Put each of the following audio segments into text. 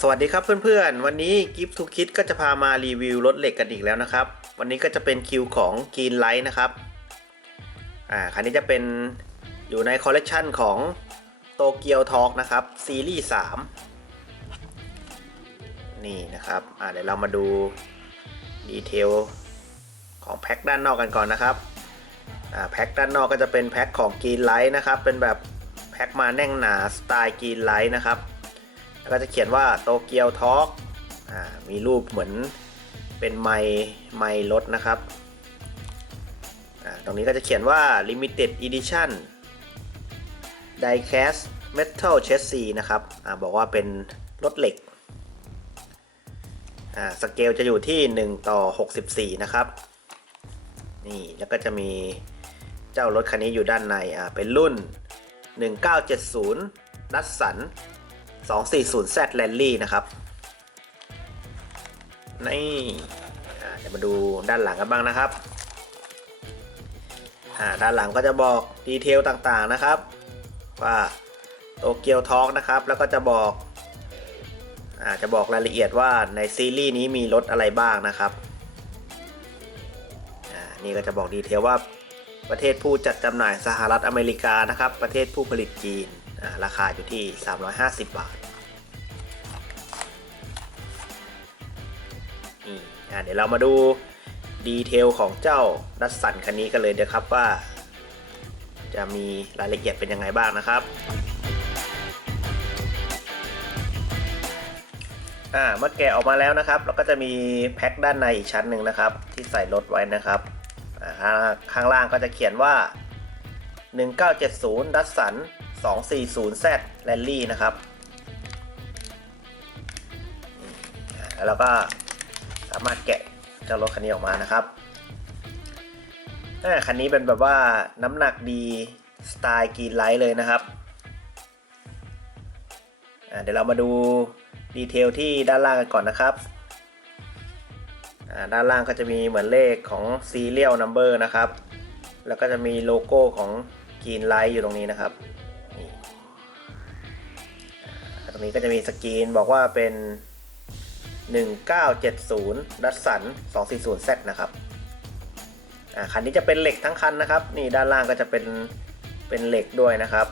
สวัสดีครับเพื่อนๆ วันนี้กิฟทูคิดก็จะพามารีวิวรถเหล็กกันอีกแล้วนะครับ วันนี้ก็จะเป็นคิวของ Green Light นะครับอ่าคันนี้จะเป็นอยู่ในคอลเลกชันของโตเกียวทอ k นะครับซีรีส์3นี่นะครับอ่าเดี๋ยวเรามาดูดีเทลของแพ็คด้านนอกกันก่อนนะครับอ่าแพ็คด้านนอกก็จะเป็นแพ็คของ Green Light นะครับเป็นแบบแพ็คมาแน่งหนาสไตล์ Green Light นะครับ แล้วก็จะเขียนว่าโตเกียวทอ k มีรูปเหมือนเป็นไมค์ไมค์รถนะครับ ตรงนี้ก็จะเขียนว่า Limited Edition Diecast Metal Chassis นะครับอบอกว่าเป็นรถเหล็กสเกลจะอยู่ที่ 1 ต่อ 64 นะครับ นี่ แล้วก็จะมีเจ้ารถคันนี้อยู่ด้านใน อ่า เป็นรุ่น 1970นัสสัน 240Z Rally นะครับนี่เดี๋ยวมาดูด้านหลังกันบ้างนะครับอ่าด้านหลังก็จะบอกดีเทลต่างๆนะครับ ว่าโตเกียวทอ k นะครับ แล้วก็จะบอกอาจจะบอกรายละเอียดว่าในซีรีส์นี้มีรถอะไรบ้างนะครับอ่านี่ก็จะบอกดีเทลว่าประเทศผู้จัดจำหน่ายสหรัฐอเมริกานะครับ ประเทศผู้ผลิตจีน ราคาอยู่ที่ 350 บาทนี่เดี๋ยวเรามาดูดีเทลของเจ้าดัสสันคันนี้กันเลยเดี๋ยวครับว่า จะมีรายละเอียดเป็นยังไงบ้างนะครับ่าเมื่อแกะออกมาแล้วนะครับ เราก็จะมีแพ็คด้านในอีกชั้นหนึ่งนะครับ ที่ใส่รถไว้นะครับข้างข้างล่างก็จะเขียนว่า 1970ดัสสัน 240Z Rally นะครับแล้วเราก็สามารถแกะเจ้ารถคันนี้ออกมานะครับคันนี้เป็นแบบว่าน้ำหนักดีสไตล์กรีนไลท์เลยนะครับ เดี๋ยวเรามาดูดีเทลที่ด้านล่างกันก่อนนะครับ ด้านล่างก็จะมีเหมือนเลขของ Serial Number นะครับ แล้วก็จะมีโลโก้ของกรีนไลท์อยู่ตรงนี้นะครับ ตรงนี้ก็จะมีสกรีนบอกว่าเป็น 1970ดัสสัน 240Z นะครับอ่าคันนี้จะเป็นเหล็กทั้งคันนะครับ นี่ด้านล่างก็จะเป็นเป็นเหล็กด้วยนะครับ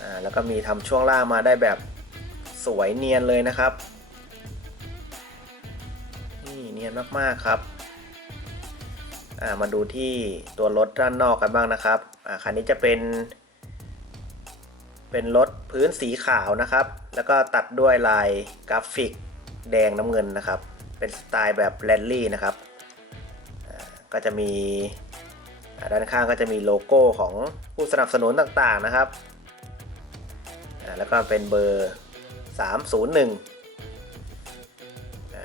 อ่าแล้วก็มีทำช่วงล่างมาได้แบบสวยเนียนเลยนะครับ นี่เนียนมากๆครับอ่ามาดูที่ตัวรถด้านนอกกันบ้างนะครับอ่าคันนี้จะเป็น เป็นรถพื้นสีขาวนะครับ แล้วก็ตัดด้วยลายกราฟิกแดงน้ำเงินนะครับ เป็นสไตล์แบบแรลลี่นะครับ ก็จะมีด้านข้างก็จะมีโลโก้ของผู้สนับสนุนต่างๆนะครับ แล้วก็เป็นเบอร์ 301อ่า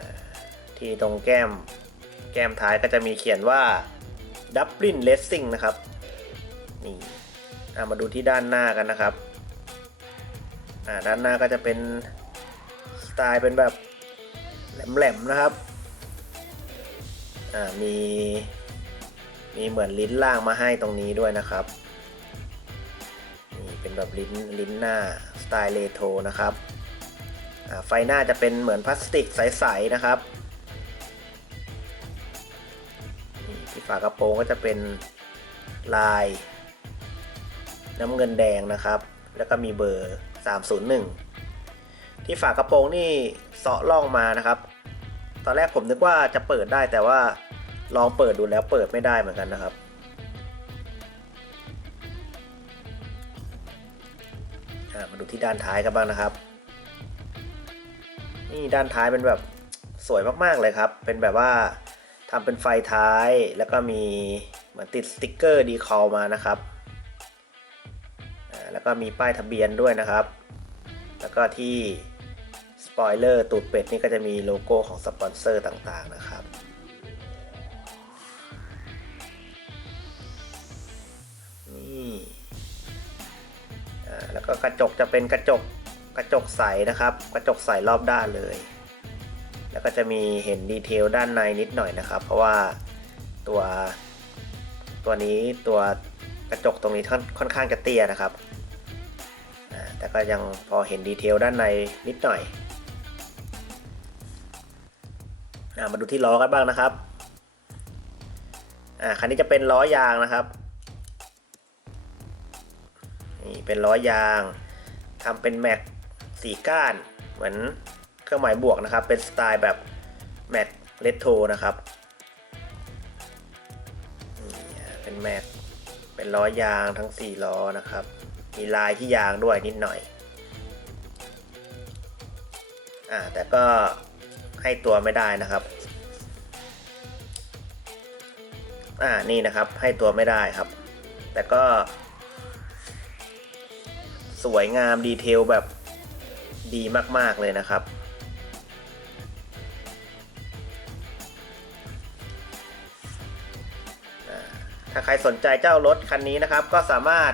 ที่ตรงแก้มแก้มท้ายก็จะมีเขียนว่า Dublin Racing นะครับ นี่มาดูที่ด้านหน้ากันนะครับ อ่าด้านหน้าก็จะเป็นสไตล์เป็นแบบแหลมๆนะครับอ่ามีมีเหมือนลิ้นล่างมาให้ตรงนี้ด้วยนะครับนี่เป็นแบบลิ้นลิ้นหน้าสไตล์เรโทรนะครับอ่าไฟหน้าจะเป็นเหมือนพลาสติกใสๆนะครับที่ฝากระโปรงก็จะเป็นลายน้ำเงินแดงนะครับ แล้วก็มีเบอร์ 301 ที่ฝากระโปรงนี่เสาะล่องมานะครับ ตอนแรกผมนึกว่าจะเปิดได้แต่ว่าลองเปิดดูแล้วเปิดไม่ได้เหมือนกันนะครับ มาดูที่ด้านท้ายกันบ้างนะครับ นี่ด้านท้ายเป็นแบบสวยมากๆเลยครับ เป็นแบบว่าทำเป็นไฟท้ายแล้วก็มีเหมือนติดสติ๊กเกอร์ดีคอลมานะครับ แล้วก็มีป้ายทะเบียนด้วยนะครับ แล้วก็ที่สปอยเลอร์ตูดเป็ดนี่ก็จะมีโลโก้ของสปอนเซอร์ต่างๆนะครับ นี่แล้วก็กระจกจะเป็นกระจกกระจกใสนะครับ กระจกใสรอบด้านเลย แล้วก็จะมีเห็นดีเทลด้านในนิดหน่อยนะครับ เพราะว่าตัวตัวนี้ตัวกระจกตรงนี้ค่อนข้างจะเตี้ยนะครับ แต่ก็ยังพอเห็นดีเทลด้านในนิดหน่อยอามาดูที่ล้อกันบ้างนะครับอ่าคันนี้จะเป็นล้อยางนะครับนี่เป็นล้อยางทำเป็นแม็กสีก้าน เหมือนเครื่องหมายบวกนะครับ เป็นสไตล์แบบแม็กเลตโทนะครับเป็นแม็กเป็นล้อยางทั้ง 4 ล้อนะครับ มีลายที่ยางด้วยนิดหน่อยอ่าแต่ก็ให้ตัวไม่ได้นะครับอ่านี่นะครับให้ตัวไม่ได้ครับ แต่ก็ สวยงามดีเทลแบบดีมาก ๆ เลยนะครับอ่าถ้าใครสนใจเจ้ารถคันนี้นะครับก็สามารถ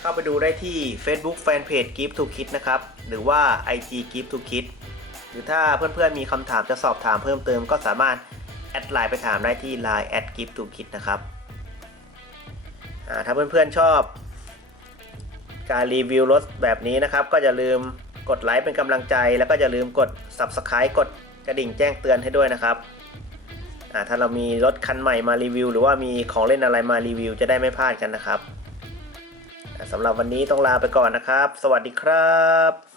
เข้าไปดูได้ที่ Facebook Fanpage Gift to Kit นะครับ หรือว่า IG Gift to Kit หรือถ้าเพื่อนๆมีคำถามจะสอบถามเพิ่มเติมก็สามารถ แอดไลน์ไปถามได้ที่ Line at Gift to Kit นะครับถ้าเพื่อนๆชอบ การรีวิวรถแบบนี้นะครับ ก็อย่าลืมกดไลค์เป็นกำลังใจ แล้วก็อย่าลืมกด Subscribe กดกระดิ่งแจ้งเตือนให้ด้วยนะครับถ้าเรามีรถคันใหม่มารีวิว หรือว่ามีของเล่นอะไรมารีวิว จะได้ไม่พลาดกันนะครับ สำหรับวันนี้ต้องลาไปก่อนนะครับ สวัสดีครับ